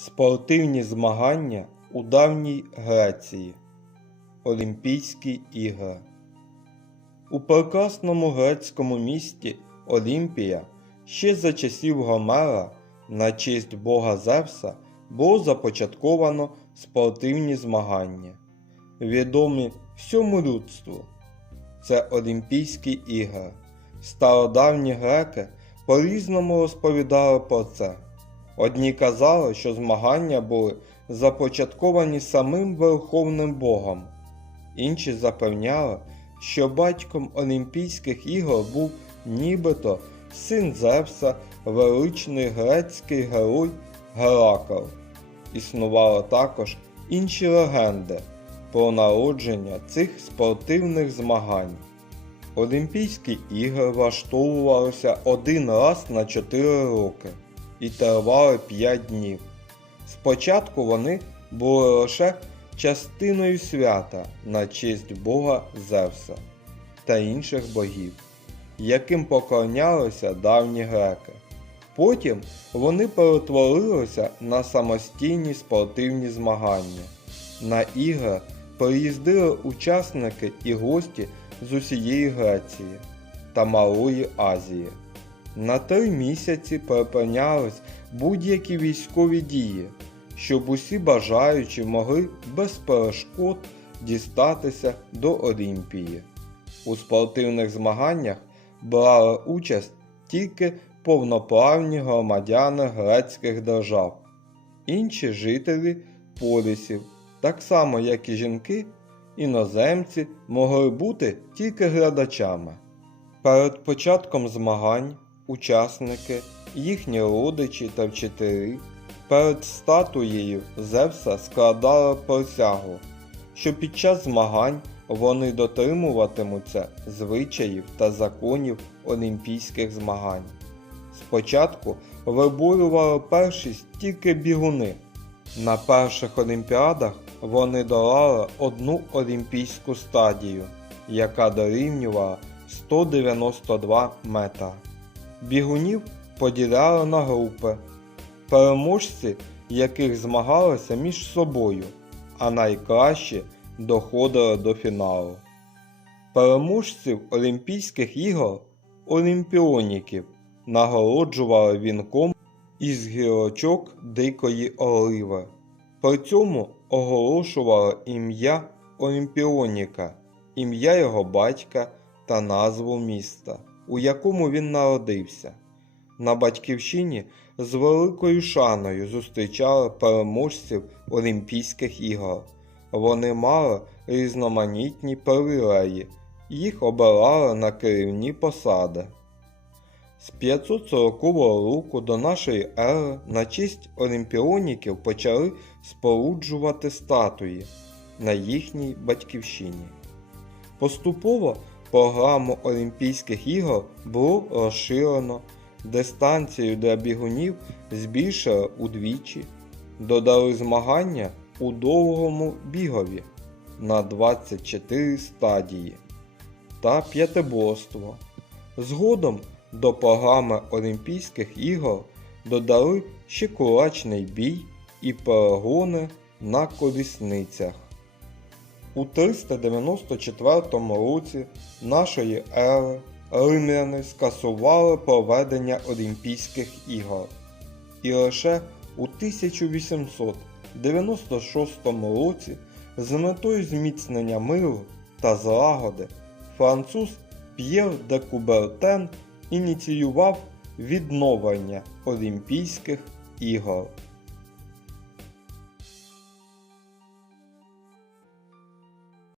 Спортивні змагання у давній Греції. Олімпійські ігри. У прекрасному грецькому місті Олімпія ще за часів Гомера на честь бога Зевса було започатковано спортивні змагання, відомі всьому людству. Це Олімпійські ігри. Стародавні греки по-різному розповідали про це. Одні казали, що змагання були започатковані самим Верховним Богом, інші запевняли, що батьком Олімпійських ігор був нібито син Зевса, величний грецький герой Геракл. Існували також інші легенди про народження цих спортивних змагань. Олімпійські ігри влаштовувалися один раз на 4 роки і тривали 5 днів. Спочатку вони були лише частиною свята на честь Бога Зевса та інших богів, яким поклонялися давні греки. Потім вони перетворилися на самостійні спортивні змагання. На ігри приїздили учасники і гості з усієї Греції та Малої Азії. На три місяці припинялись будь-які військові дії, щоб усі бажаючі могли без перешкод дістатися до Олімпії. У спортивних змаганнях брали участь тільки повноправні громадяни грецьких держав, інші жителі полісів, так само як і жінки, іноземці могли бути тільки глядачами. Перед початком змагань учасники, їхні родичі та вчителі перед статуєю Зевса складали присягу, що під час змагань вони дотримуватимуться звичаїв та законів олімпійських змагань. Спочатку виборювали першість тільки бігуни. На перших олімпіадах вони долали одну олімпійську стадію, яка дорівнювала 192 метра. Бігунів поділяли на групи, переможці яких змагалися між собою, а найкращі доходили до фіналу. Переможців Олімпійських ігор олімпіоніків нагороджували вінком із гілочок дикої оливи. При цьому оголошували ім'я Олімпіоніка, ім'я його батька та назву міста, у якому він народився. На батьківщині з великою шаною зустрічали переможців Олімпійських ігор. Вони мали різноманітні привілеї, їх обирали на керівні посади. З 540 року до нашої ери на честь олімпіоніків почали споруджувати статуї на їхній батьківщині. Поступово програму Олімпійських ігор було розширено, дистанцію для бігунів збільшили удвічі, додали змагання у довгому бігові на 24 стадії та п'ятиборство. Згодом до програми Олімпійських ігор додали ще кулачний бій і перегони на колісницях. У 394 році нашої ери римляни скасували проведення Олімпійських ігор. І лише у 1896 році з метою зміцнення миру та злагоди француз П'єр де Кубертен ініціював відновлення Олімпійських ігор.